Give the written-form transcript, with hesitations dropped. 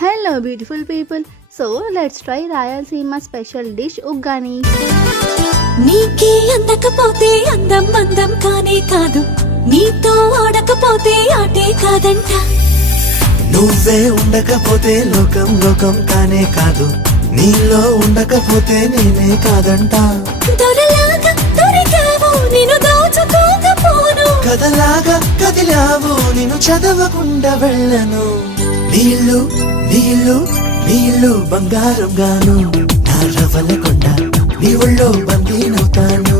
Hello, beautiful people. So, let's try Rayalaseema special dish Uggani. నీకే అందకపోతే అందం అందం కానే కాదు, నీతో ఆడకపోతే ఆటే కాదంట. నువ్వే ఉండకపోతే లోకం లోకం కానే కాదు, నీలో ఉండకపోతే నేనే కాదంట. దొరలాగా దొరికావు నిన్ను దోచుకోకపోను, కథలాగా కదిలావు నిన్ను చదవకుండా వెళ్ళను. నీళ్ళు నీళ్ళు నీళ్ళు బంగారం గాను, నా రవ్వల కొండ నీ ఒళ్ళో బందీనవుతాను.